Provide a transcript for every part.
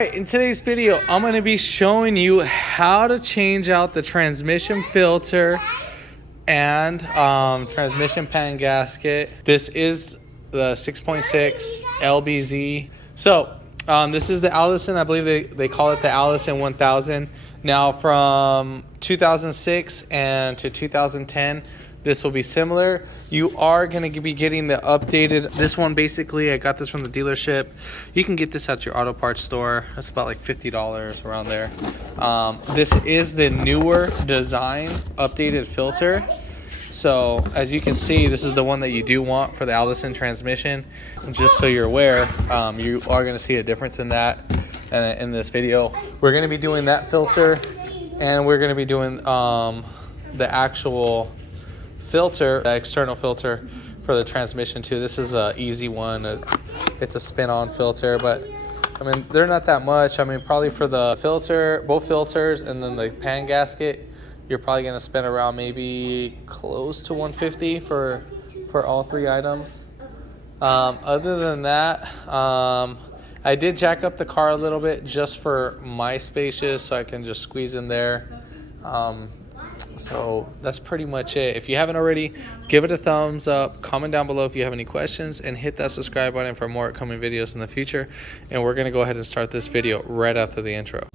In today's video, I'm going to be showing you how to change out the transmission filter and transmission pan gasket. This is the 6.6 LBZ. So this is the Allison. I believe they call it the Allison 1000. Now from 2006 and to 2010, this will be similar. You are going to be getting the updated. This one, basically, I got this from the dealership. You can get this at your auto parts store. That's about like $50 around there. This is the newer design, updated filter. So as you can see, this is the one that you do want for the Allison transmission. And just so you're aware, you are going to see a difference in that in this video. We're going to be doing that filter, and we're going to be doing the actual filter, the external filter for the transmission too. This is a easy one. It's a spin-on filter, but I mean, they're not that much. I mean, probably for the filter, both filters, and then the pan gasket, you're probably going to spend around maybe close to $150 for all three items. Other than that, I did jack up the car a little bit just for my spaces, so I can just squeeze in there. So that's pretty much it. If you haven't already, give it a thumbs up, comment down below if you have any questions, and hit that subscribe button for more upcoming videos in the future. And we're going to go ahead and start this video right after the intro.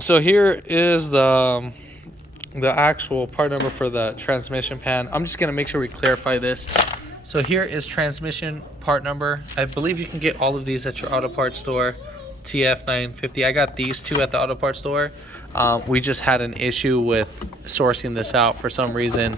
So here is the actual part number for the transmission pan. I'm just gonna make sure we clarify this. So here is transmission part number. I believe you can get all of these at your auto parts store. TF950. I got these two at the auto parts store. We just had an issue with sourcing this out for some reason.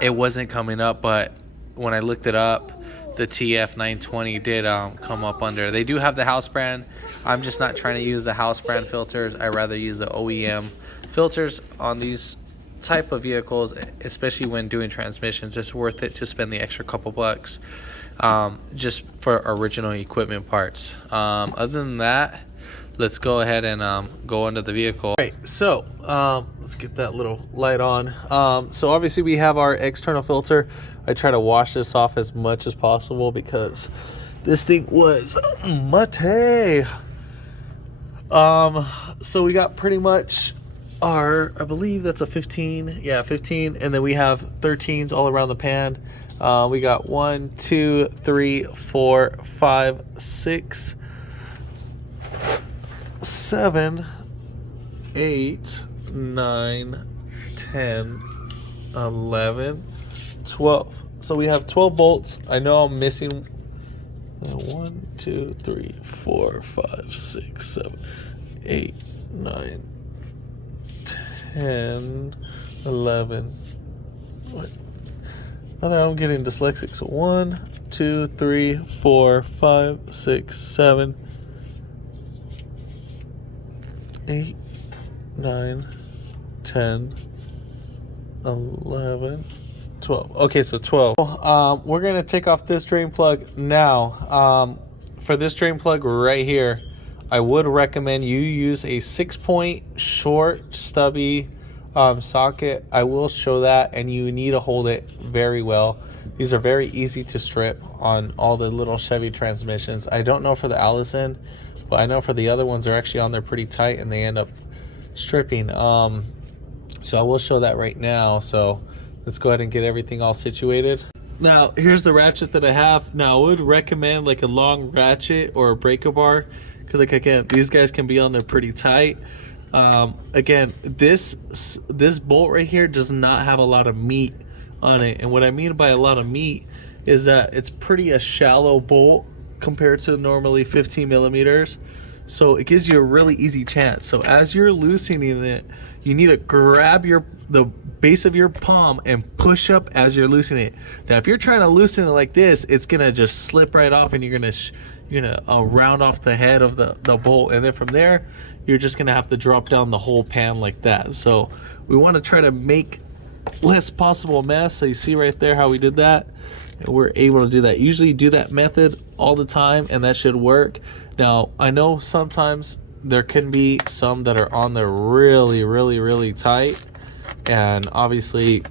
It wasn't coming up, but when I looked it up, the TF920 did come up under. They do have the house brand. I'm just not trying to use the house brand filters. I rather use the OEM filters on these type of vehicles, especially when doing transmissions. It's worth it to spend the extra couple bucks just for original equipment parts. Other than that, let's go ahead and go under the vehicle. All right, so let's get that little light on. So obviously we have our external filter. I try to wash this off as much as possible because this thing was muddy. So we got pretty much our, I believe that's a 15. Yeah, 15. And then we have 13s all around the pan. We got 1, 2, 3, 4, 5, 6, 7, 8, 9, 10, 11, 12. So we have 12 bolts. I know I'm missing 1, 2, 3, 4, 5, 6, 7, 8, 9, 10, 11. What? Now I'm getting dyslexic. So 1, 2, 3, 4, 5, 6, 7, 8, 9, 10, 11, 12. Okay, so 12. We're gonna take off this drain plug now. For this drain plug right here, I would recommend you use a 6-point short stubby socket. I will show that, and you need to hold it very well. These are very easy to strip on all the little Chevy transmissions. I don't know for the Allison, but I know for the other ones, they're actually on there pretty tight and they end up stripping. So I will show that right now. So let's go ahead and get everything all situated. Now here's the ratchet that I have. Now I would recommend like a long ratchet or a breaker bar, because like again, these guys can be on there pretty tight. Again, this bolt right here does not have a lot of meat on it, and what I mean by a lot of meat is that it's pretty a shallow bolt compared to normally 15 millimeters. So it gives you a really easy chance. So as you're loosening it, you need to grab the base of your palm and push up as you're loosening it. Now if you're trying to loosen it like this, it's gonna just slip right off, and you're gonna round off the head of the bolt, and then from there you're just gonna have to drop down the whole pan like that. So we want to try to make less possible mess. So you see right there how we did that, and we're able to do that. Usually you do that method all the time and that should work. Now I know sometimes there can be some that are on there really tight, and obviously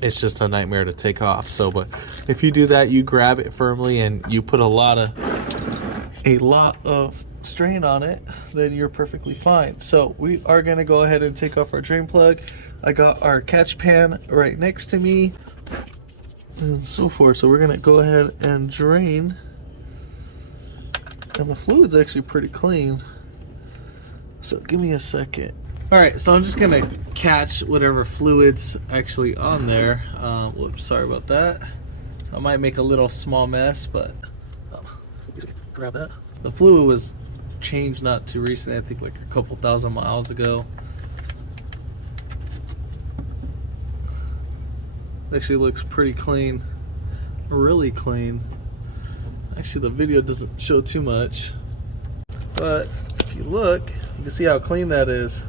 it's just a nightmare to take off. So, but if you do that, you grab it firmly and you put a lot of strain on it, then you're perfectly fine. So we are going to go ahead and take off our drain plug. I got our catch pan right next to me and so forth. So we're going to go ahead and drain, and the fluid's actually pretty clean. So give me a second. All right, so I'm just gonna catch whatever fluid's actually on there. Whoops, sorry about that. So I might make a little small mess, but grab that. The fluid was changed not too recently, I think like a couple thousand miles ago. Actually looks pretty clean, really clean. Actually the video doesn't show too much, but if you look, you can see how clean that is.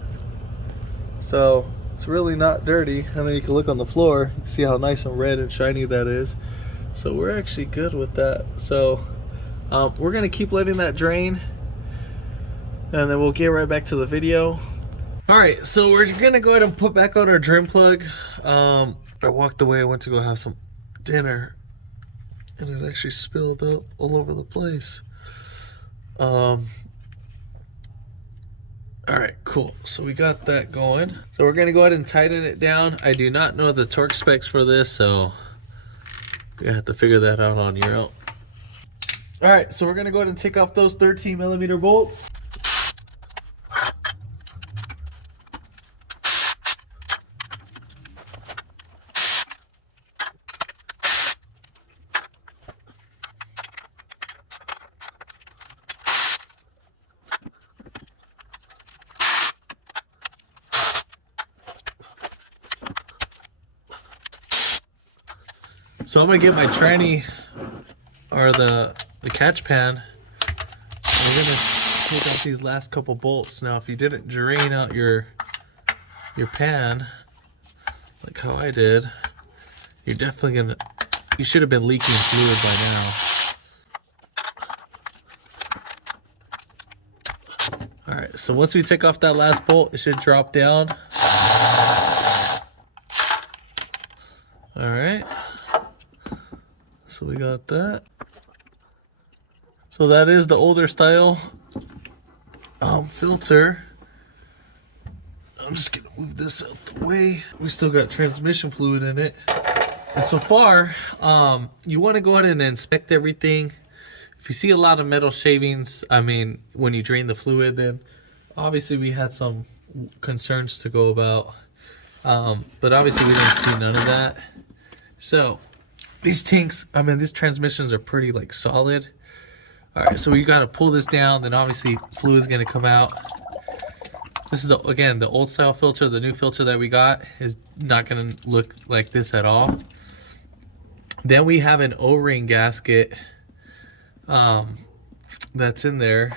So it's really not dirty, and then you can look on the floor, you can see how nice and red and shiny that is. So we're actually good with that. So we're gonna keep letting that drain, and then we'll get right back to the video. All right, so we're gonna go ahead and put back on our drain plug. I walked away, I went to go have some dinner, and it actually spilled out all over the place. All right, cool. So we got that going. So we're gonna go ahead and tighten it down. I do not know the torque specs for this, so you have to figure that out on your own. All right, so we're gonna go ahead and take off those 13mm bolts. So I'm gonna get my tranny, or the catch pan. We're gonna take out these last couple bolts. Now, if you didn't drain out your pan, like how I did, you're definitely you should have been leaking fluid by now. All right, so once we take off that last bolt, it should drop down. All right. So we got that. So that is the older style filter. I'm just gonna move this out the way. We still got transmission fluid in it. And so far, you want to go ahead and inspect everything. If you see a lot of metal shavings, I mean, when you drain the fluid, then obviously we had some concerns to go about. But obviously we didn't see none of that. So these tanks, I mean, these transmissions are pretty like solid. All right, so we got to pull this down, then obviously fluid's going to come out. This is, again, the old style filter. The new filter that we got is not going to look like this at all. Then we have an O-ring gasket that's in there.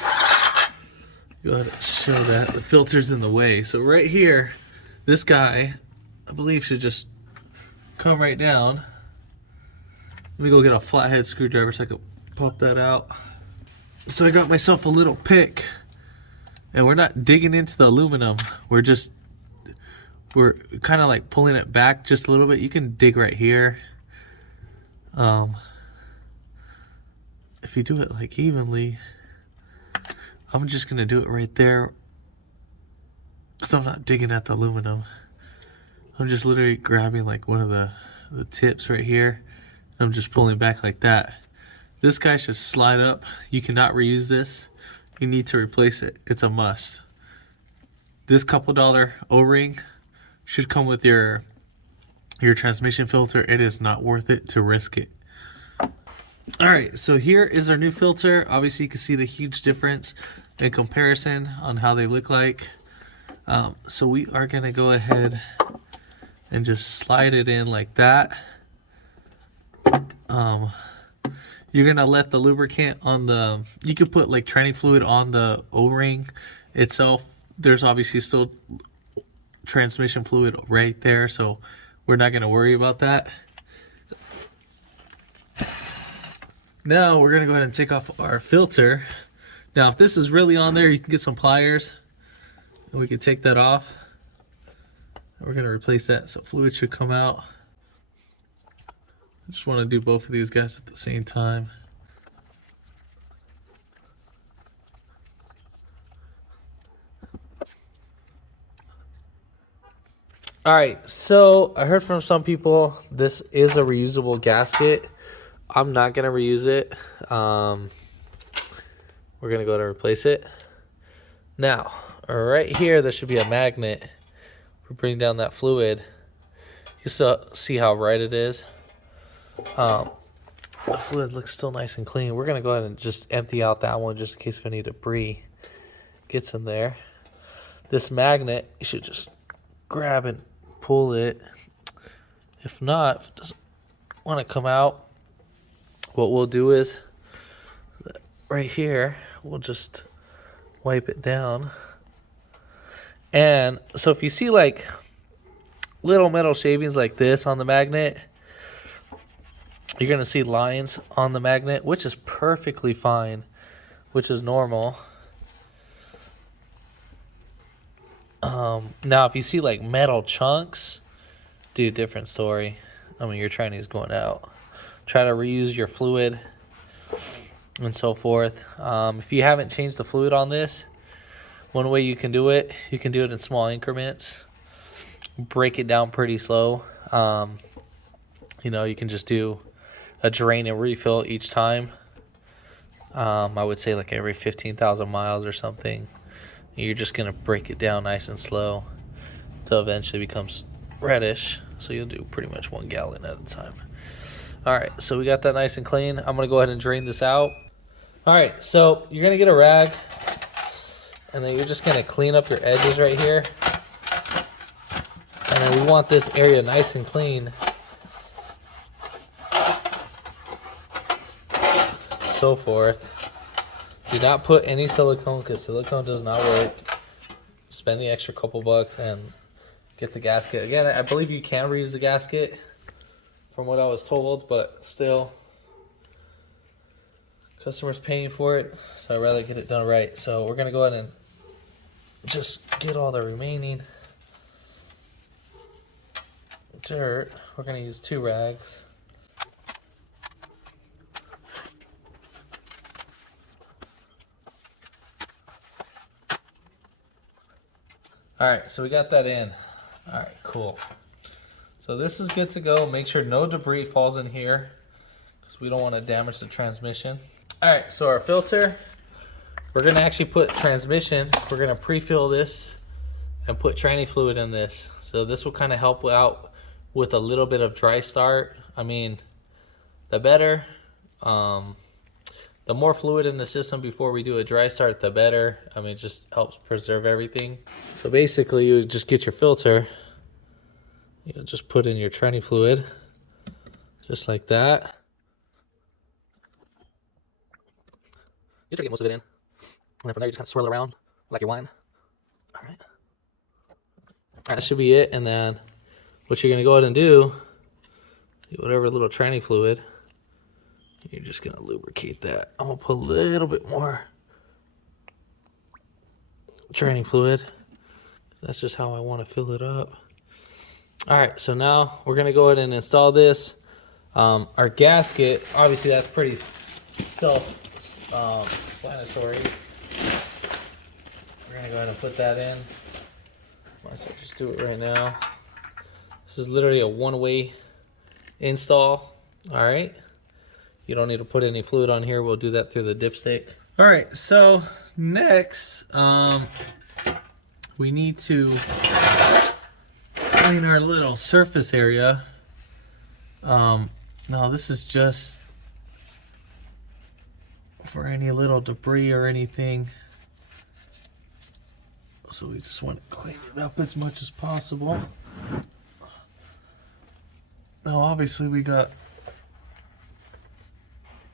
Go ahead and show that. The filter's in the way. So right here, this guy, I believe, should just come right down. Let me go get a flathead screwdriver so I can pop that out. So I got myself a little pick, and we're not digging into the aluminum. We're kind of like pulling it back just a little bit. You can dig right here. If you do it like evenly, I'm just gonna do it right there, because I'm not digging at the aluminum. I'm just literally grabbing like one of the tips right here. I'm just pulling back like that. This guy should slide up. You cannot reuse this. You need to replace it. It's a must. This couple dollar O-ring should come with your transmission filter. It is not worth it to risk it. All right, so here is our new filter. Obviously you can see the huge difference in comparison on how they look like. So we are gonna go ahead and just slide it in like that. You're gonna let the lubricant on the, you could put like tranny fluid on the O-ring itself. There's obviously still transmission fluid right there, so we're not gonna worry about that. Now we're gonna go ahead and take off our filter Now, if this is really on there, you can get some pliers and we can take that off. We're going to replace that so fluid should come out. I just want to do both of these guys at the same time. All right, so I heard from some people this is a reusable gasket. I'm not going to reuse it. We're going to go ahead and replace it. Now, right here, there should be a magnet for bringing down that fluid. You see how bright it is? The fluid looks still nice and clean. We're going to go ahead and just empty out that one just in case any debris gets in there. This magnet, you should just grab and pull it. If not, if it doesn't want to come out, what we'll do is right here, we'll just wipe it down. And so if you see like little metal shavings like this on the magnet, you're going to see lines on the magnet, which is perfectly fine, which is normal. Now, if you see like metal chunks, dude, different story. I mean, your tranny's going out. Try to reuse your fluid and so forth. If you haven't changed the fluid on this, one way you can do it in small increments. Break it down pretty slow. You know, you can just do a drain and refill each time. I would say like every 15,000 miles or something. You're just going to break it down nice and slow until eventually it becomes reddish. So you'll do pretty much 1 gallon at a time. All right, so we got that nice and clean. I'm going to go ahead and drain this out. All right, so you're going to get a rag, and then you're just going to clean up your edges right here. And then we want this area nice and clean. So forth. Do not put any silicone because silicone does not work. Spend the extra couple bucks and get the gasket. Again, I believe you can reuse the gasket from what I was told, but still, customer's paying for it, so I'd rather get it done right. So we're gonna go ahead and just get all the remaining dirt. We're gonna use 2 rags. All right, so we got that in. All right, cool. So this is good to go. Make sure no debris falls in here because we don't want to damage the transmission. All right, so our filter, we're gonna actually put transmission. We're gonna pre-fill this and put tranny fluid in this. So this will kind of help out with a little bit of dry start. I mean, the better. The more fluid in the system before we do a dry start, the better. I mean, it just helps preserve everything. So basically, you just get your filter. You just put in your tranny fluid, just like that. You try to get most of it in. And then from there, you just kind of swirl it around like your wine. All right. All right, that should be it. And then what you're going to go ahead and do, whatever little tranny fluid, you're just going to lubricate that. I'm going to put a little bit more tranny fluid. That's just how I want to fill it up. All right, so now we're going to go ahead and install this. Our gasket, obviously that's pretty self-explanatory. We're going to go ahead and put that in. Might as well just do it right now. This is literally a one-way install. All right. You don't need to put any fluid on here. We'll do that through the dipstick. All right, so next, we need to clean our little surface area. Now this is just for any little debris or anything. So we just want to clean it up as much as possible. Now obviously we got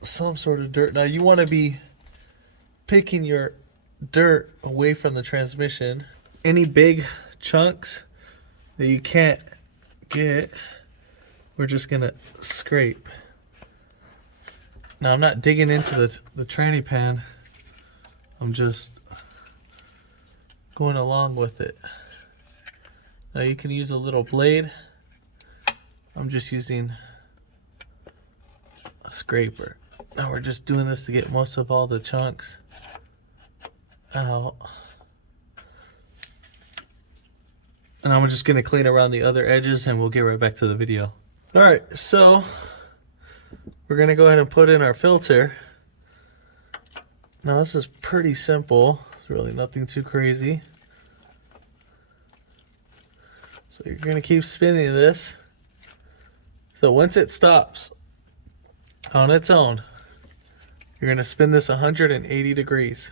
some sort of dirt. Now you want to be picking your dirt away from the transmission. Any big chunks that you can't get, we're just gonna scrape. Now I'm not digging into the tranny pan. I'm just going along with it. Now you can use a little blade. I'm just using a scraper. Now we're just doing this to get most of all the chunks out. And I'm just gonna clean around the other edges and we'll get right back to the video. All right, so we're gonna go ahead and put in our filter. Now this is pretty simple. It's really nothing too crazy. So you're gonna keep spinning this. So once it stops on its own, you're gonna spin this 180 degrees.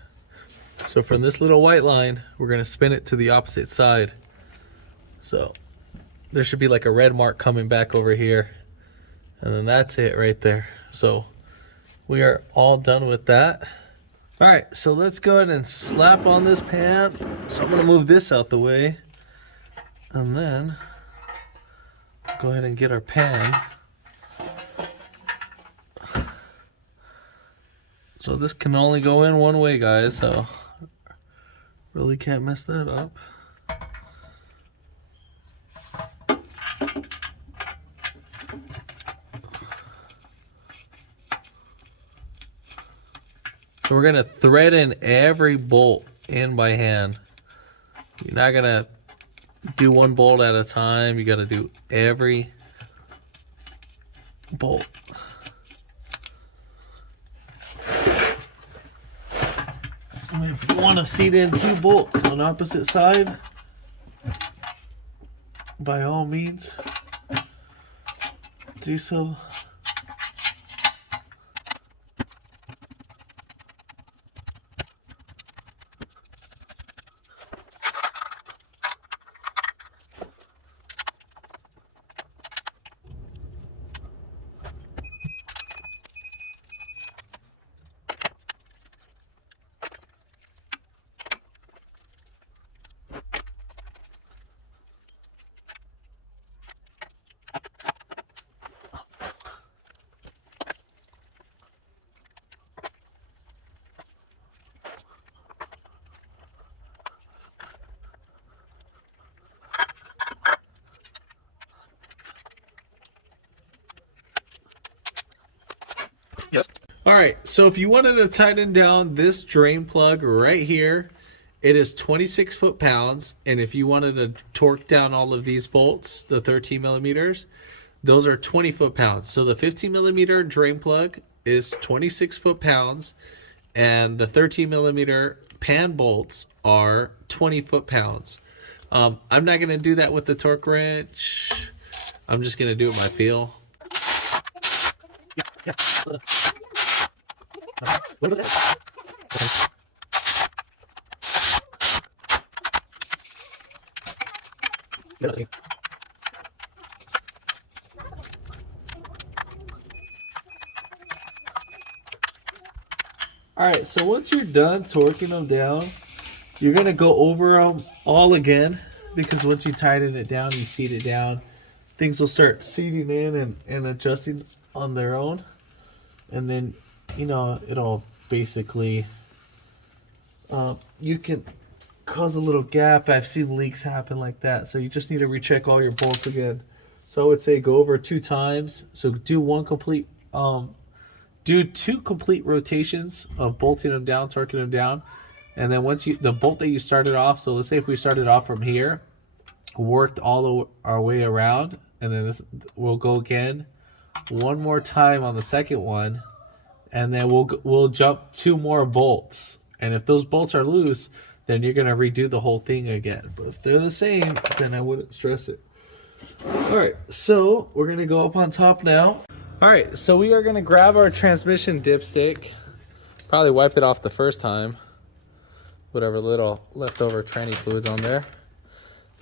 So from this little white line, we're gonna spin it to the opposite side. So there should be like a red mark coming back over here. And then that's it right there. So we are all done with that. All right, so let's go ahead and slap on this pan. So I'm gonna move this out the way. And then go ahead and get our pan. So this can only go in one way, guys, so really can't mess that up. So we're gonna thread in every bolt in by hand. You're not gonna do one bolt at a time. You gotta do every bolt. And if you want to seat in 2 bolts on opposite side, by all means, do so. Yes. All right, so if you wanted to tighten down this drain plug right here, it is 26 foot-pounds, and if you wanted to torque down all of these bolts, the 13 millimeters, those are 20 foot-pounds. So the 15 millimeter drain plug is 26 foot-pounds, and the 13 millimeter pan bolts are 20 foot-pounds. I'm not going to do that with the torque wrench. I'm just going to do it by feel. Alright, so once you're done torquing them down, you're going to go over them all again, because once you tighten it down, you seat it down, things will start seating in and adjusting on their own. And then, you know, it'll basically, you can cause a little gap. I've seen leaks happen like that. So you just need to recheck all your bolts again. So I would say go over 2 times. So do 2 complete rotations of bolting them down, torquing them down. And then once the bolt that you started off, so let's say if we started off from here, worked our way around, and then we'll go again one more time on the second one, and then we'll jump 2 more bolts. And if those bolts are loose, then you're gonna redo the whole thing again. But if they're the same, then I wouldn't stress it. All right, so we're gonna go up on top now. All right, so we are gonna grab our transmission dipstick, probably wipe it off the first time, whatever little leftover tranny fluids on there.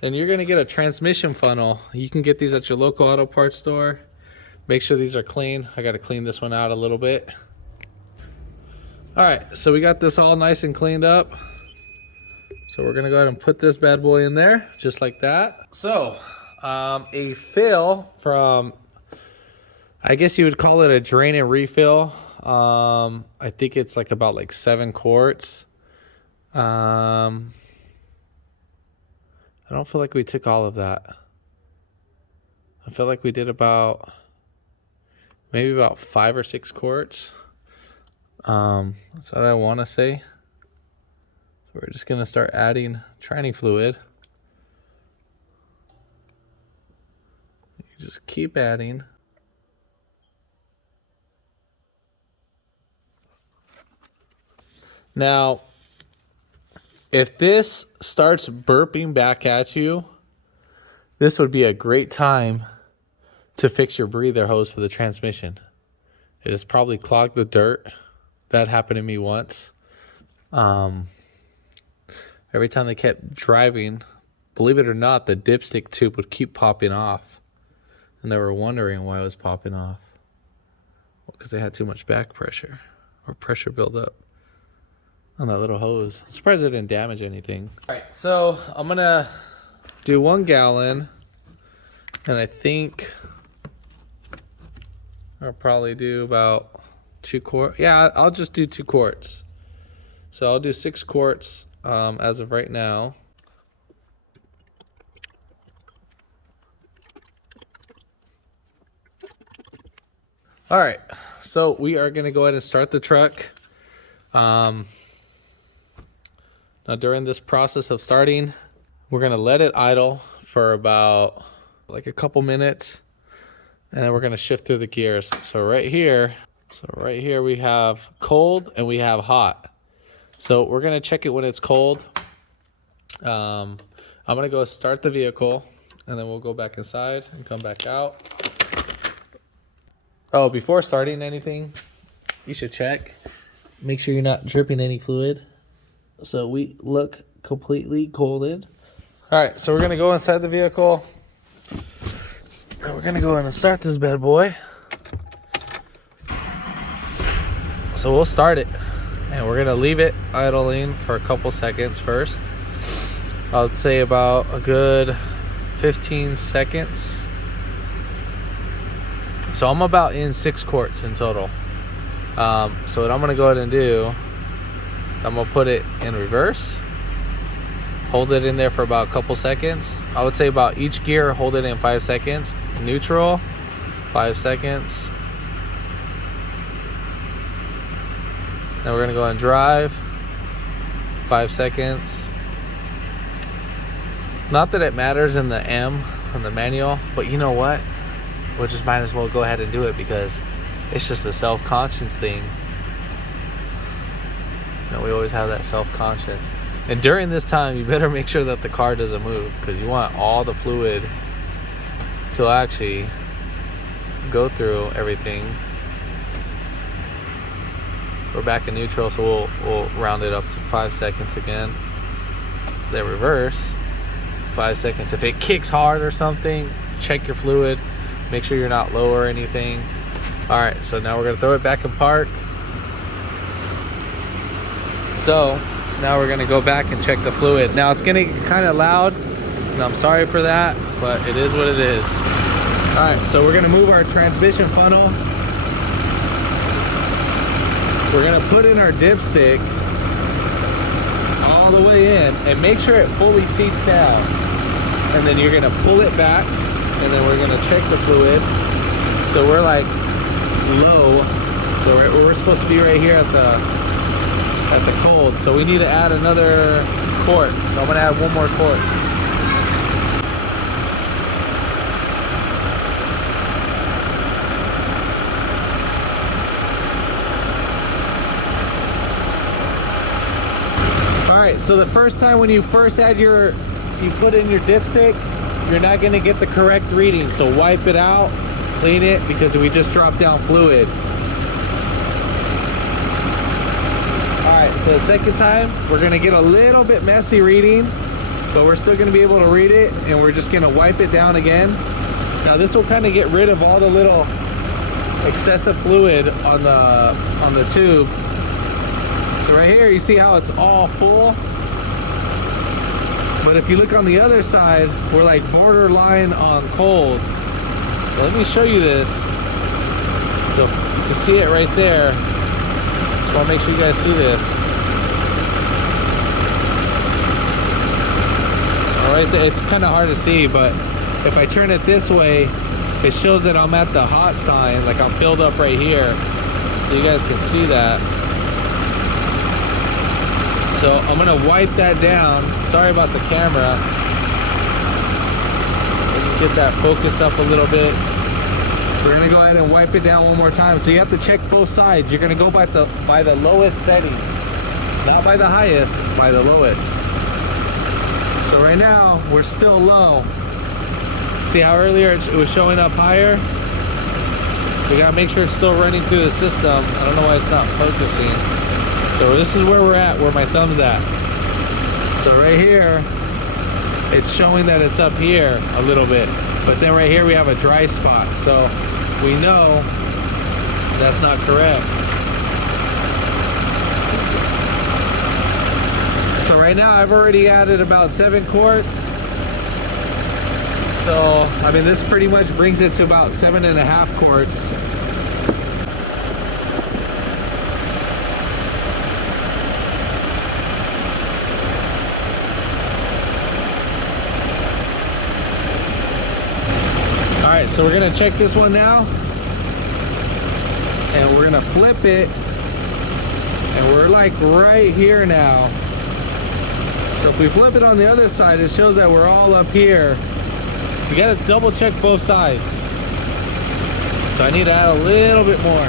Then you're gonna get a transmission funnel. You can get these at your local auto parts store. Make sure these are clean. I gotta clean this one out a little bit. All right, so we got this all nice and cleaned up. So we're gonna go ahead and put this bad boy in there, just like that. So, a fill from, I guess you would call it a drain and refill. I think it's like about 7 quarts. I don't feel like we took all of that. I feel like we did about maybe about 5 or 6 quarts. That's what I want to say. So we're just gonna start adding training fluid. You just keep adding. Now, if this starts burping back at you, this would be a great time to fix your breather hose for the transmission. It has probably clogged the dirt. That happened to me once. Every time they kept driving, believe it or not, the dipstick tube would keep popping off. And they were wondering why it was popping off. Well, because they had too much back pressure or pressure buildup on that little hose. I'm surprised it didn't damage anything. All right, so I'm gonna do 1 gallon, and I think I'll probably do about 2 quarts. Yeah, I'll just do 2 quarts. So I'll do 6 quarts as of right now. All right, so we are gonna go ahead and start the truck. Now during this process of starting, we're gonna let it idle for about like a couple minutes, and then we're gonna shift through the gears. So right here we have cold and we have hot. So we're gonna check it when it's cold. I'm gonna go start the vehicle, and then we'll go back inside and come back out. Oh, before starting anything, you should check. Make sure you're not dripping any fluid. So we look completely colded. All right, so we're gonna go inside the vehicle. And we're gonna go ahead and start this bad boy. So we'll start it, and we're gonna leave it idling for a couple seconds first. I would say about a good 15 seconds. So I'm about in 6 quarts in total. So what I'm gonna go ahead and do is I'm gonna put it in reverse, hold it in there for about a couple seconds. I would say about each gear, hold it in 5 seconds. Neutral, 5 seconds. Then we're gonna go and drive, 5 seconds. Not that it matters in the M, in the manual, but you know what? We just might as well go ahead and do it because it's just a self-conscious thing. You know, we always have that self-conscious. And during this time, you better make sure that the car doesn't move, because you want all the fluid to actually go through everything. We're back in neutral, so we'll round it up to 5 seconds again. Then reverse, 5 seconds. If it kicks hard or something, check your fluid. Make sure you're not low or anything. All right, so now we're gonna throw it back in park. So now we're gonna go back and check the fluid. Now it's gonna get kind of loud, and I'm sorry for that, but it is what it is. All right, so we're gonna move our transmission funnel. We're gonna put in our dipstick all the way in, and make sure it fully seats down. And then you're gonna pull it back, and then we're gonna check the fluid. So we're like low, so we're supposed to be right here at the cold. So we need to add another quart. So I'm gonna add 1 more quart. All right, so the first time when you first add you put in your dipstick, you're not gonna get the correct reading. So wipe it out, clean it, because we just dropped down fluid. All right, so the second time, we're gonna get a little bit messy reading, but we're still gonna be able to read it, and we're just gonna wipe it down again. Now this will kind of get rid of all the little excessive fluid on the tube. So right here, you see how it's all full? But if you look on the other side, we're like borderline on cold. So let me show you this. So you can see it right there. Just want to make sure you guys see this. right there, it's kind of hard to see, but if I turn it this way, it shows that I'm at the hot sign, like I'm filled up right here. So you guys can see that. So I'm gonna wipe that down. Sorry about the camera. Let's get that focus up a little bit. We're gonna go ahead and wipe it down one more time. So you have to check both sides. You're gonna go by the lowest setting, not by the highest, by the lowest. So right now we're still low. See how earlier it was showing up higher? We gotta make sure it's still running through the system. I don't know why it's not focusing. So this is where we're at, where my thumb's at. So right here, it's showing that it's up here a little bit. But then right here we have a dry spot. So we know that's not correct. So right now I've already added about 7 quarts. So, I mean, this pretty much brings it to about 7.5 quarts. All right, so we're gonna check this one now. And we're gonna flip it. And we're like right here now. So if we flip it on the other side, it shows that we're all up here. You gotta double check both sides. So I need to add a little bit more.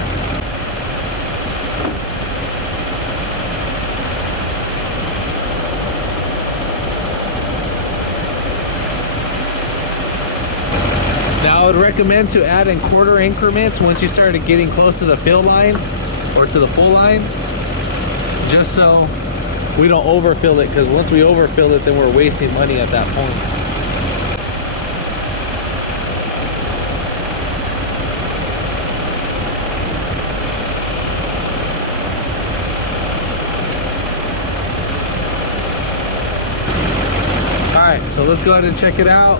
Now I would recommend to add in quarter increments once you started getting close to the fill line or to the full line, just so we don't overfill it, because once we overfill it, then we're wasting money at that point. Alright, so let's go ahead and check it out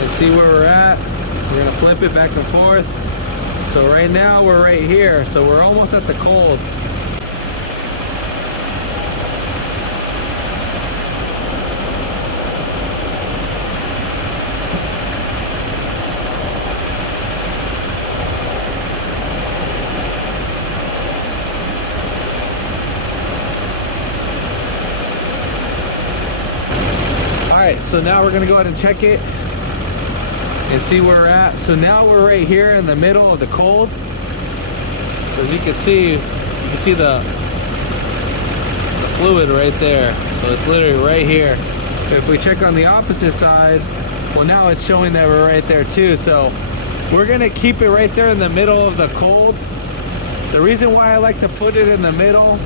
and see where we're at. We're gonna flip it back and forth. So right now we're right here, so we're almost at the cold. Alright, so now we're gonna go ahead and check it and see where we're at. So now we're right here in the middle of the cold. So as you can see the fluid right there. So it's literally right here. If we check on the opposite side, well, now it's showing that we're right there too. So we're gonna keep it right there in the middle of the cold. The reason why I like to put it in the middle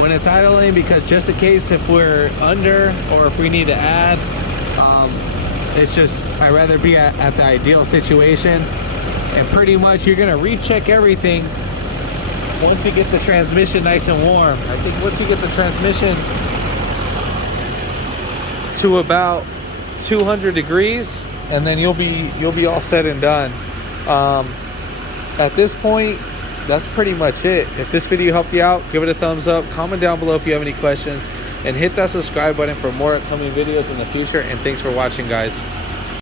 when it's idling, because just in case if we're under or if we need to add, it's just, I'd rather be at the ideal situation. And pretty much you're gonna recheck everything once you get the transmission nice and warm. I think once you get the transmission to about 200 degrees, and then you'll be all said and done. At this point, that's pretty much it. If this video helped you out, give it a thumbs up, comment down below if you have any questions, and hit that subscribe button for more upcoming videos in the future. And thanks for watching, guys.